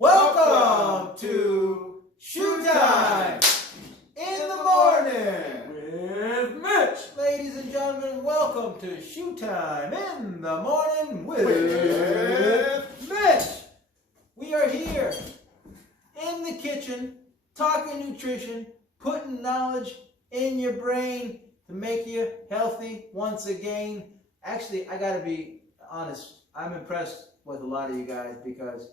Welcome to Shoe Time in the Morning with Mitch. Ladies and gentlemen, welcome to Shoe Time in the Morning with Mitch. We are here in the kitchen talking nutrition, putting knowledge in your brain to make you healthy once again. Actually, I gotta be honest, I'm impressed with a lot of you guys because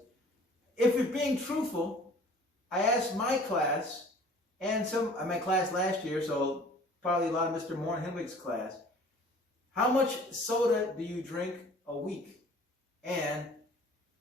if you're being truthful, I asked my class and my class last year, so probably a lot of Mr. Moore-Hemwick's class, how much soda do you drink a week? And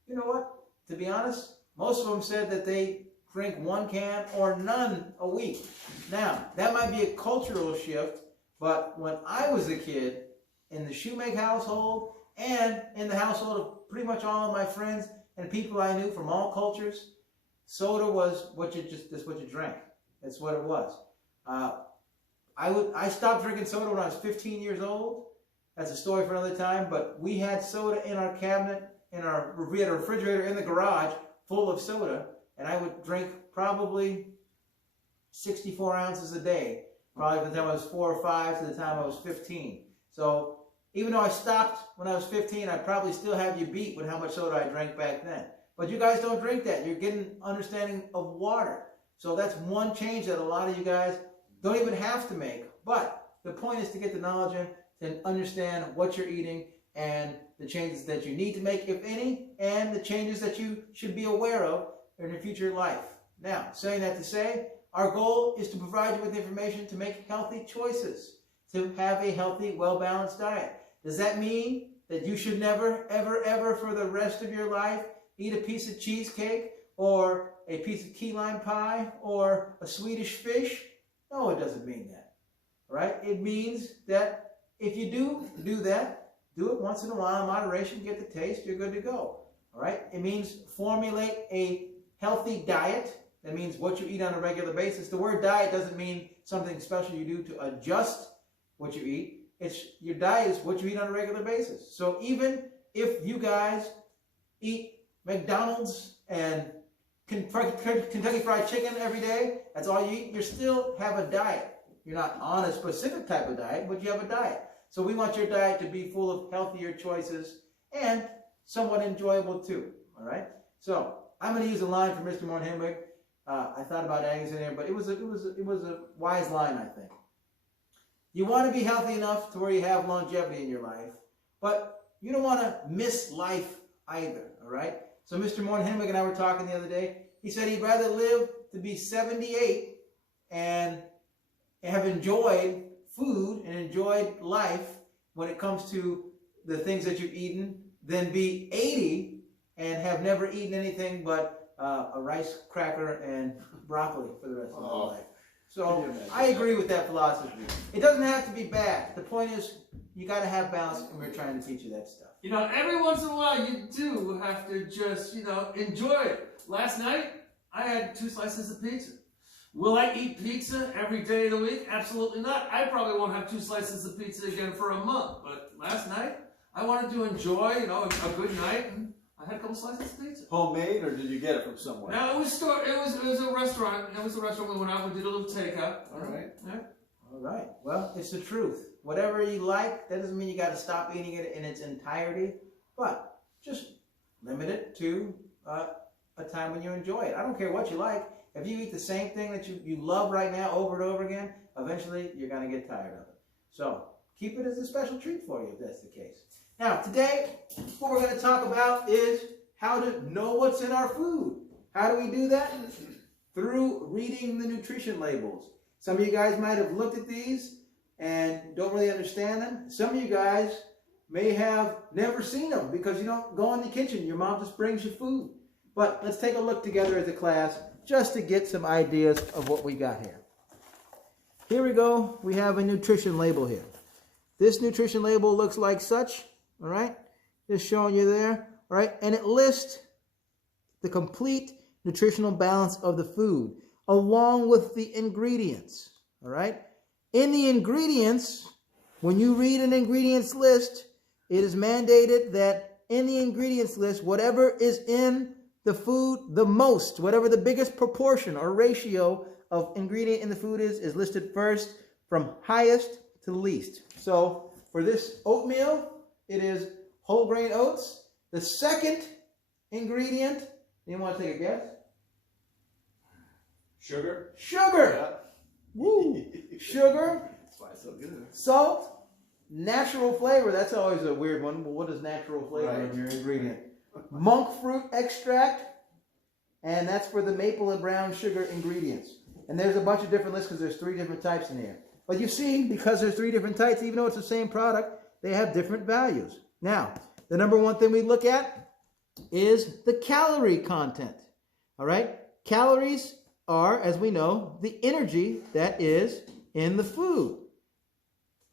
you know what? To be honest, most of them said that they drink 1 can or none a week. Now, that might be a cultural shift, but when I was a kid, in the Shoemake household and in the household of pretty much all of my friends and people I knew from all cultures, soda was what you drank. That's what it was. I stopped drinking soda when I was 15 years old. That's a story for another time. But we had soda in our cabinet, we had a refrigerator in the garage full of soda, and I would drink probably 64 ounces a day, probably from the time I was 4 or 5 to the time I was 15. So even though I stopped when I was 15, I probably still have you beat with how much soda I drank back then. But you guys don't drink that. You're getting understanding of water. So that's one change that a lot of you guys don't even have to make. But the point is to get the knowledge in, to understand what you're eating and the changes that you need to make, if any, and the changes that you should be aware of in your future life. Now, saying that to say, our goal is to provide you with information to make healthy choices, to have a healthy, well-balanced diet. Does that mean that you should never, ever, ever for the rest of your life eat a piece of cheesecake or a piece of key lime pie or a Swedish fish? No, it doesn't mean that. All right? It means that if you do that, do it once in a while in moderation, get the taste, you're good to go. All right? It means formulate a healthy diet. That means what you eat on a regular basis. The word diet doesn't mean something special you do to adjust what you eat. Your diet is what you eat on a regular basis. So even if you guys eat McDonald's and Kentucky Fried Chicken every day, that's all you eat, you still have a diet. You're not on a specific type of diet, but you have a diet. So we want your diet to be full of healthier choices and somewhat enjoyable too. All right? So I'm going to use a line from Mr. Moore-Hemwick. I thought about adding this in there, but it was a wise line, I think. You want to be healthy enough to where you have longevity in your life, but you don't want to miss life either, all right? So Mr. Moore-Hemwick and I were talking the other day. He said he'd rather live to be 78 and have enjoyed food and enjoyed life when it comes to the things that you've eaten than be 80 and have never eaten anything but a rice cracker and broccoli for the rest of my life. So I agree with that philosophy. It doesn't have to be bad. The point is you got to have balance, and we're trying to teach you that stuff. You know, every once in a while you do have to just, enjoy it. Last night, I had 2 slices of pizza. Will I eat pizza every day of the week? Absolutely not. I probably won't have 2 slices of pizza again for a month. But last night, I wanted to enjoy, a good night, and I had a couple slices of pizza. Homemade, or did you get it from somewhere? No, it was a restaurant. It was a restaurant we went out and did a little takeout. All right. Yeah. All right. Well, it's the truth. Whatever you like, that doesn't mean you got to stop eating it in its entirety, but just limit it to a time when you enjoy it. I don't care what you like. If you eat the same thing that you love right now over and over again, eventually you're going to get tired of it. So keep it as a special treat for you if that's the case. Now, today, what we're going to talk about is how to know what's in our food. How do we do that? Through reading the nutrition labels. Some of you guys might have looked at these and don't really understand them. Some of you guys may have never seen them because you don't go in the kitchen. Your mom just brings you food. But let's take a look together as a class just to get some ideas of what we got here. Here we go. We have a nutrition label here. This nutrition label looks like such. All right, just showing you there. All right, and it lists the complete nutritional balance of the food along with the ingredients. All right, in the ingredients, when you read an ingredients list, it is mandated that in the ingredients list, whatever is in the food the most, whatever the biggest proportion or ratio of ingredient in the food is listed first from highest to least. So for this oatmeal, it is whole grain oats. The second ingredient, anyone want to take a guess? Sugar? Sugar! Yeah. Woo! Sugar. That's why it's so good. Salt. Natural flavor. That's always a weird one. Well, what is natural flavor in your ingredient? Monk fruit extract. And that's for the maple and brown sugar ingredients. And there's a bunch of different lists because there's 3 different types in here. But you see, because there's 3 different types, even though it's the same product, they have different values. Now, the number one thing we look at is the calorie content. All right? Calories are, as we know, the energy that is in the food.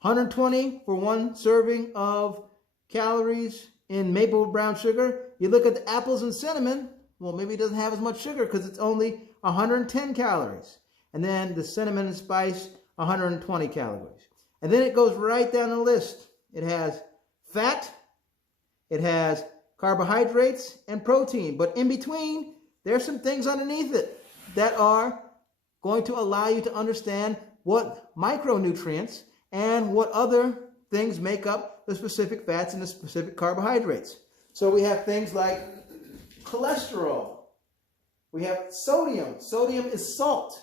120 for 1 serving of calories in maple brown sugar. You look at the apples and cinnamon, well, maybe it doesn't have as much sugar because it's only 110 calories. And then the cinnamon and spice, 120 calories. And then it goes right down the list. It has fat, it has carbohydrates, and protein. But in between, there's some things underneath it that are going to allow you to understand what micronutrients and what other things make up the specific fats and the specific carbohydrates. So we have things like cholesterol. We have sodium. Sodium is salt.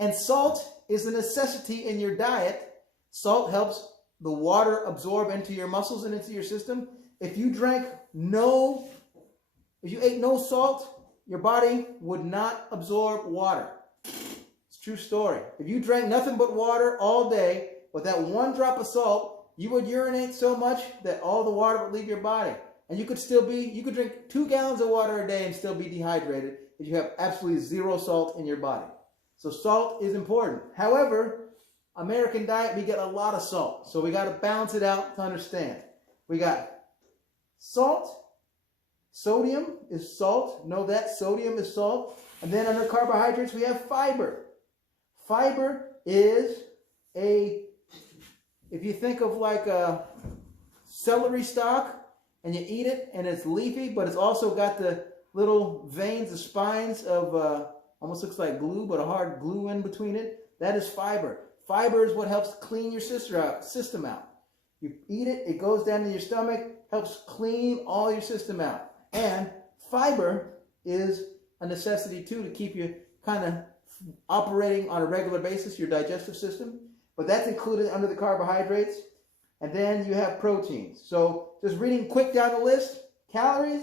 And salt is a necessity in your diet. Salt helps the water absorb into your muscles and into your system. If you ate no salt, your body would not absorb water. It's a true story. If you drank nothing but water all day with that 1 drop of salt, you would urinate so much that all the water would leave your body. And you could drink 2 gallons of water a day and still be dehydrated if you have absolutely 0 salt in your body. So salt is important. However, American diet, we get a lot of salt. So we got to balance it out to understand. We got salt. Sodium is salt. Know that. Sodium is salt. And then under carbohydrates, we have fiber. Fiber is if you think of like a celery stalk and you eat it and it's leafy, but it's also got the little veins, the spines of almost looks like glue, but a hard glue in between it. That is fiber. Fiber is what helps clean your system out. You eat it, it goes down to your stomach, helps clean all your system out. And fiber is a necessity too to keep you kind of operating on a regular basis, your digestive system. But that's included under the carbohydrates. And then you have proteins. So just reading quick down the list, calories,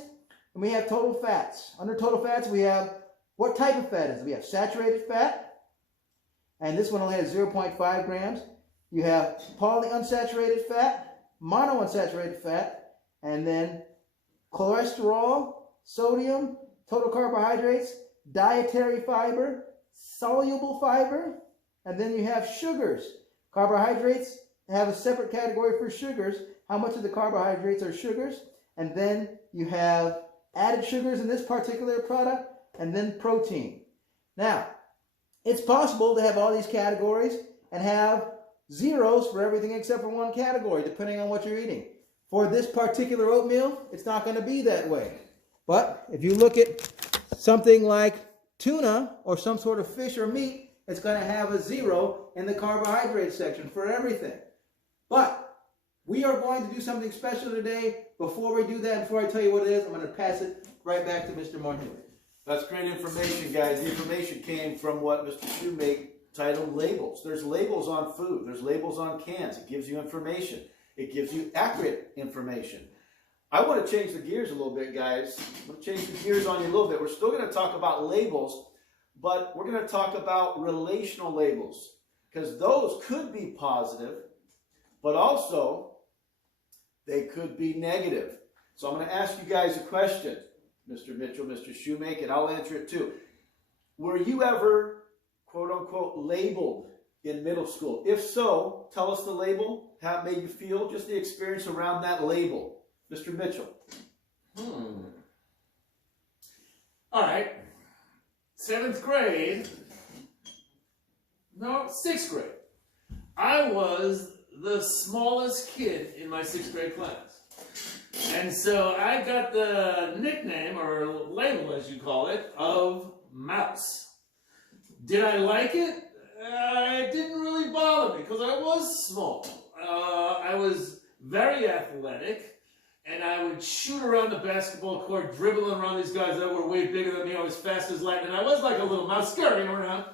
and we have total fats. Under total fats, we have what type of fat is it? We have saturated fat, and this one only has 0.5 grams. You have polyunsaturated fat, monounsaturated fat, and then cholesterol, sodium, total carbohydrates, dietary fiber, soluble fiber, and then you have sugars. Carbohydrates have a separate category for sugars. How much of the carbohydrates are sugars? And then you have added sugars in this particular product, and then protein. Now, it's possible to have all these categories and have zeros for everything except for one category, depending on what you're eating. For this particular oatmeal, it's not going to be that way. But if you look at something like tuna or some sort of fish or meat, it's going to have a 0 in the carbohydrate section for everything. But we are going to do something special today. Before we do that, before I tell you what it is, I'm going to pass it right back to Mr. Martin. That's great information, guys. The information came from what Mr. Shoemake titled labels. There's labels on food. There's labels on cans. It gives you information. It gives you accurate information. I want to change the gears a little bit, guys. I'm going to change the gears on you a little bit. We're still going to talk about labels, but we're going to talk about relational labels, because those could be positive, but also they could be negative. So I'm going to ask you guys a question, Mr. Mitchell, Mr. Shoemake, and I'll answer it too. Were you ever, quote unquote, labeled in middle school? If so, tell us the label, how it made you feel, just the experience around that label. Mr. Mitchell. All right. 7th grade. No, 6th grade. I was the smallest kid in my 6th grade class. And so I got the nickname, or label as you call it, of Mouse. Did I like it? It didn't really bother me because I was small. I was very athletic, and I would shoot around the basketball court, dribbling around these guys that were way bigger than me. I was fast as lightning. I was like a little mouse scurrying around.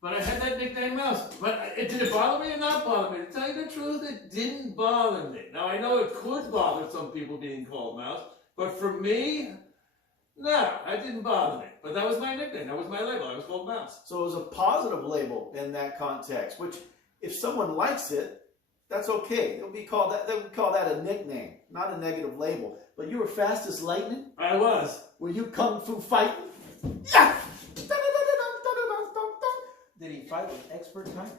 But I had that nickname Mouse. But did it bother me or not bother me? To tell you the truth, it didn't bother me. Now, I know it could bother some people being called Mouse, but for me, no, it didn't bother me. But that was my nickname. That was my label. I was called Mouse. So it was a positive label in that context, which if someone likes it, that's okay. They would call that a nickname, not a negative label. But you were fast as lightning? I was. Were you kung fu fighting? Yeah! Did he fight with expert time?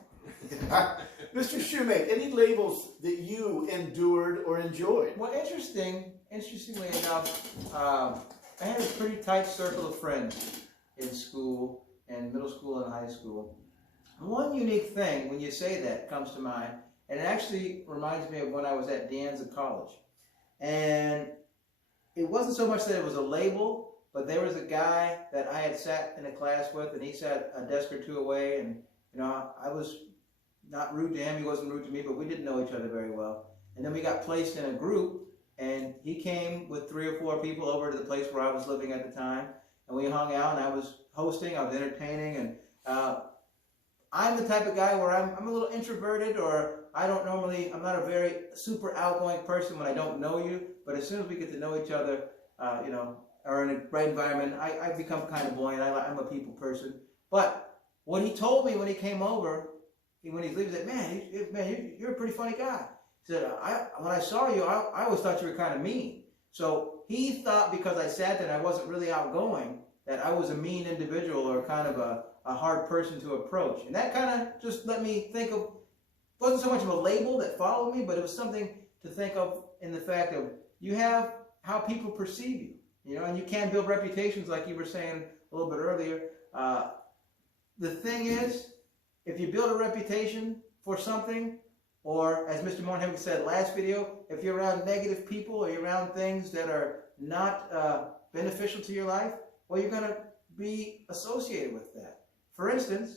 Mr. Shoemake, any labels that you endured or enjoyed? Well, interestingly enough, I had a pretty tight circle of friends in school, in middle school and high school. One unique thing, when you say that, comes to mind, and it actually reminds me of when I was at De Anza College. And it wasn't so much that it was a label, but there was a guy that I had sat in a class with, and he sat a desk or two away, and I was not rude to him, he wasn't rude to me, but we didn't know each other very well. And then we got placed in a group, and he came with 3 or 4 people over to the place where I was living at the time, and we hung out, and I was hosting, I was entertaining, and I'm the type of guy where I'm a little introverted, or I'm not a very super outgoing person when I don't know you, but as soon as we get to know each other, or in a right environment, I become kind of buoyant. I'm a people person. But what he told me when he came over, when he's leaving, he said, man, you're a pretty funny guy. He said, when I saw you, I always thought you were kind of mean. So he thought because I sat there and I wasn't really outgoing, that I was a mean individual or kind of a hard person to approach. And that kind of just let me think of, wasn't so much of a label that followed me, but it was something to think of in the fact of you have how people perceive you. And you can build reputations like you were saying a little bit earlier. The thing is, if you build a reputation for something, or as Mr. Moorhead said last video, if you're around negative people or you're around things that are not beneficial to your life, well, you're going to be associated with that. For instance,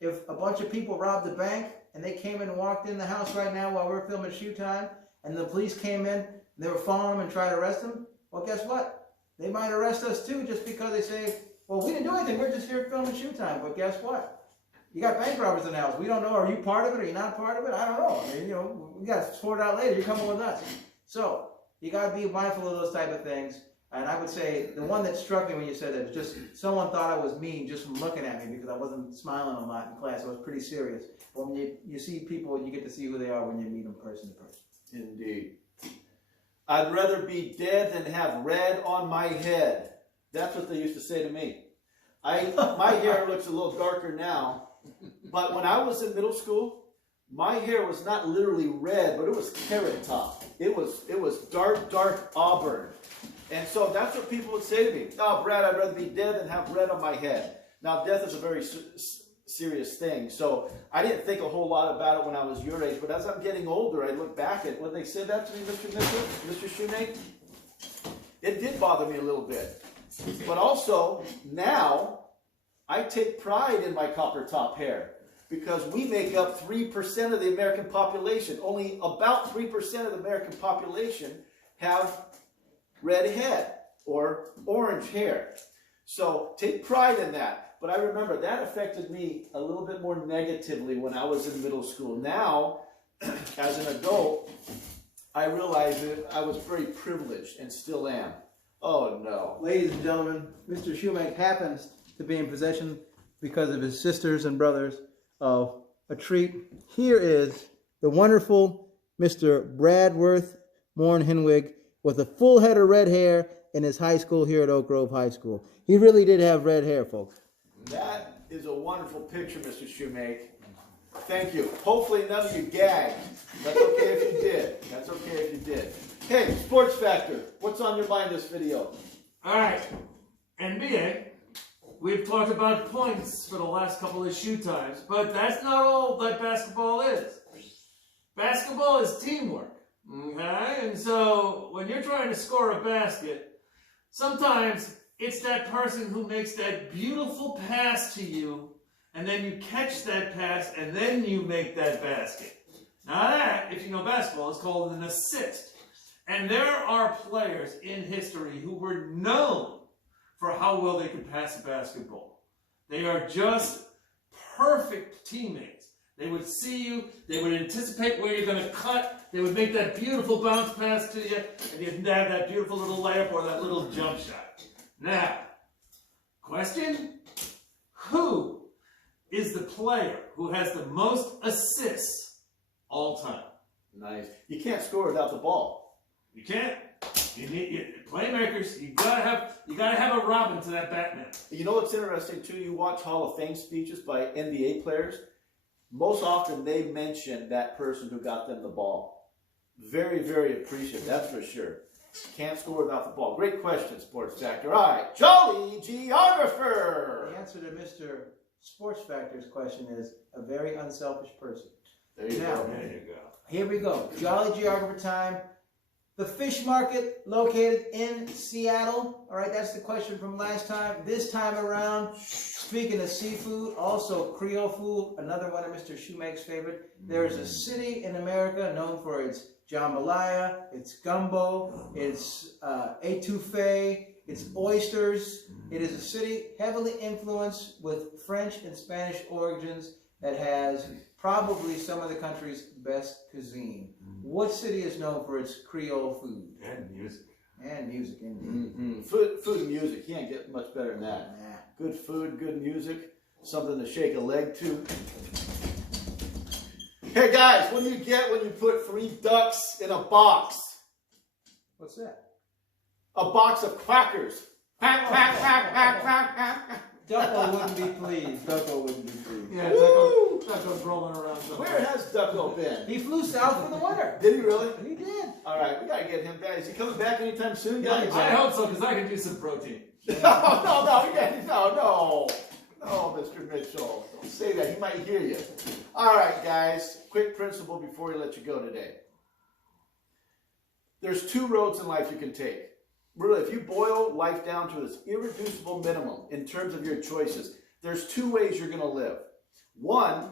if a bunch of people robbed the bank and they came in and walked in the house right now while we're filming Shoe Time, and the police came in and they were following them and tried to arrest them, well, guess what? They might arrest us too just because they say, well, we didn't do anything. We're just here filming Shoe Time. But guess what? You got bank robbers in the house. We don't know. Are you part of it? Are you not part of it? I don't know. I mean, we got to sort it out later. You're coming with us. So you got to be mindful of those type of things. And I would say the one that struck me when you said that was just someone thought I was mean just from looking at me because I wasn't smiling a lot in class. I was pretty serious. But when you see people, you get to see who they are when you meet them person to person. Indeed. I'd rather be dead than have red on my head. That's what they used to say to me. My hair looks a little darker now, but when I was in middle school, my hair was not literally red, but it was carrot top. It was dark auburn. And so that's what people would say to me. No, Brad, I'd rather be dead than have red on my head. Now, death is a very serious thing. So I didn't think a whole lot about it when I was your age, but as I'm getting older, I look back at when they said that to me, Mr. Shoemake, it did bother me a little bit. But also, now, I take pride in my copper top hair because we make up 3% of the American population. Only about 3% of the American population have red head or orange hair. So take pride in that. But I remember that affected me a little bit more negatively when I was in middle school. Now, as an adult, I realized that I was very privileged and still am. Oh, no. Ladies and gentlemen, Mr. Shoemake happens to be in possession because of his sisters and brothers of a treat. Here is the wonderful Mr. Bradworth Moorhenwig with a full head of red hair in his high school here at Oak Grove High School. He really did have red hair, folks. That is a wonderful picture, Mr. Shoemake. Thank you. Hopefully none of you gagged. That's okay if you did. That's okay if you did. Hey, Sports Factor, what's on your mind this video? All right, NBA. We've talked about points for the last couple of shoe times, but that's not all that basketball is. Basketball is teamwork. Okay? And so when you're trying to score a basket, sometimes it's that person who makes that beautiful pass to you, and then you catch that pass, and then you make that basket. Now that, if you know basketball, is called an assist. And there are players in history who were known for how well they could pass a basketball. They are just perfect teammates. They would see you, they would anticipate where you're going to cut, they would make that beautiful bounce pass to you, and you'd have that beautiful little layup or that little jump shot. Now, question, who is the player who has the most assists all time? Nice. You can't score without the ball. You can't. You need playmakers. You gotta have a Robin to that Batman. You know what's interesting too? You watch Hall of Fame speeches by NBA players. Most often they mention that person who got them the ball. Very, very appreciative. That's for sure. Can't score without the ball. Great question, Sports Factor. All right, Jolly Geographer. The answer to Mr. Sports Factor's question is a very unselfish person. There you Now, go. There you go. Here we go. Jolly Geographer time. The fish market located in Seattle. All right, that's the question from last time. This time around, speaking of seafood, also Creole food, another one of Mr. Shoemake's favorite. There is a city in America known for its jambalaya, its gumbo, its etouffee, its oysters. It is a city heavily influenced with French and Spanish origins that has probably some of the country's best cuisine. What city is known for its Creole food? And music. And music, indeed. Mm-hmm. Food and music. You can't get much better than that. Nah. Good food, good music, something to shake a leg to. Hey guys, what do you get when you put 3 ducks in a box? What's that? A box of quackers. Quack, quack, quack, quack, quack, quack. Ducko wouldn't be pleased. Ducko wouldn't be pleased. Yeah, Woo! Ducko's rolling around somewhere. Where has Ducko been? He flew south for the winter. Did he really? He did. All right, we got to get him back. Is he coming back anytime soon, guys? I hope so, because I can do some protein. No, Mr. Mitchell. Don't say that. He might hear you. All right, guys. Quick principle before we let you go today. There's 2 roads in life you can take. Really, if you boil life down to its irreducible minimum in terms of your choices, there's 2 ways you're going to live. One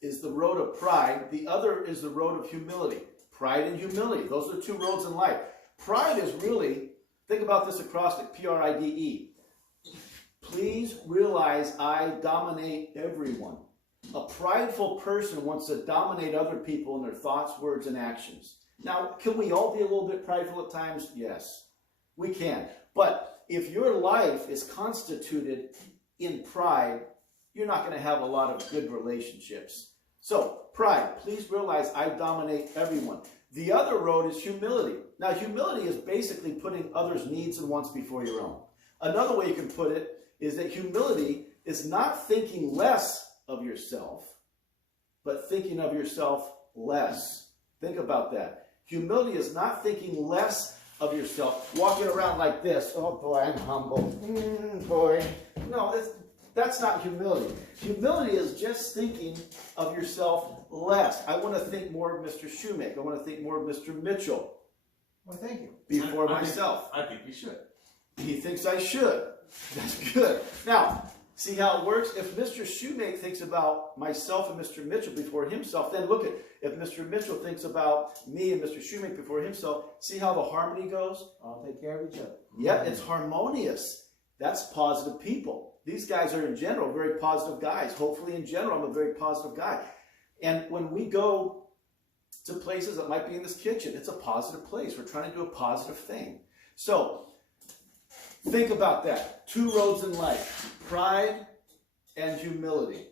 is the road of pride. The other is the road of humility. Pride and humility. Those are the 2 roads in life. Pride is really, think about this acrostic, P-R-I-D-E. Please realize I dominate everyone. A prideful person wants to dominate other people in their thoughts, words, and actions. Now, can we all be a little bit prideful at times? Yes, we can. But if your life is constituted in pride, you're not going to have a lot of good relationships. So, pride, please realize I dominate everyone. The other road is humility. Now, humility is basically putting others' needs and wants before your own. Another way you can put it is that humility is not thinking less of yourself, but thinking of yourself less. Think about that. Humility is not thinking less of yourself, walking around like this. Oh boy, I'm humble. Boy. No, that's not humility. Humility is just thinking of yourself less. I want to think more of Mr. Shoemaker. I want to think more of Mr. Mitchell. Well, thank you. Before myself. I think you should. He thinks I should. That's good. Now, see how it works? If Mr. Shoemaker thinks about myself and Mr. Mitchell before himself, then look at if Mr. Mitchell thinks about me and Mr. Shoemaker before himself, see how the harmony goes? I'll take care of each other. Yeah, it's harmonious. That's positive people. These guys are in general very positive guys. Hopefully in general, I'm a very positive guy. And when we go to places that might be in this kitchen, it's a positive place. We're trying to do a positive thing. So, think about that. 2 roads in life. Pride and humility.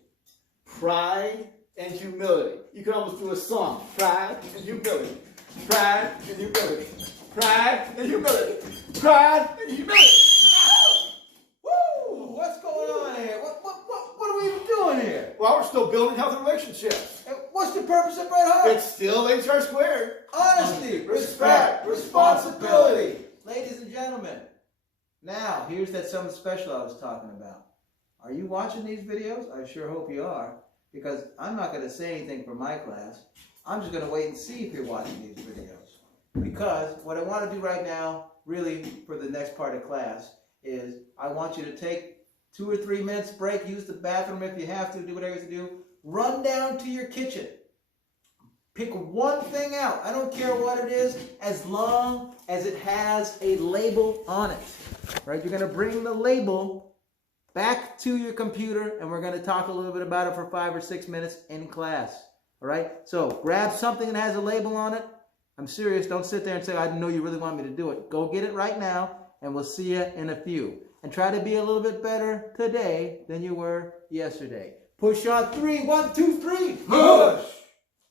Pride and humility. You can almost do a song. Pride and humility. Pride and humility. Pride and humility. Pride and humility. Woo! What's going on here? What are we even doing here? Well, we're still building healthy relationships. And what's the purpose of Bret Hart? It's still HR squared. Honesty, Respect, responsibility. Ladies and gentlemen, now here's that something special I was talking about. Are you watching these videos? I sure hope you are, because I'm not going to say anything for my class. I'm just going to wait and see if you're watching these videos. Because what I want to do right now, really for the next part of class, is I want you to take 2 or 3 minutes break, use the bathroom if you have to, do whatever you have to do, run down to your kitchen. Pick one thing out. I don't care what it is, as long as it has a label on it. Right? You're going to bring the label back to your computer, and we're going to talk a little bit about it for 5 or 6 minutes in class. All right? So grab something that has a label on it. I'm serious. Don't sit there and say, I didn't know you really want me to do it. Go get it right now, and we'll see you in a few. And try to be a little bit better today than you were yesterday. Push on 3. 1, 2, 3. Push!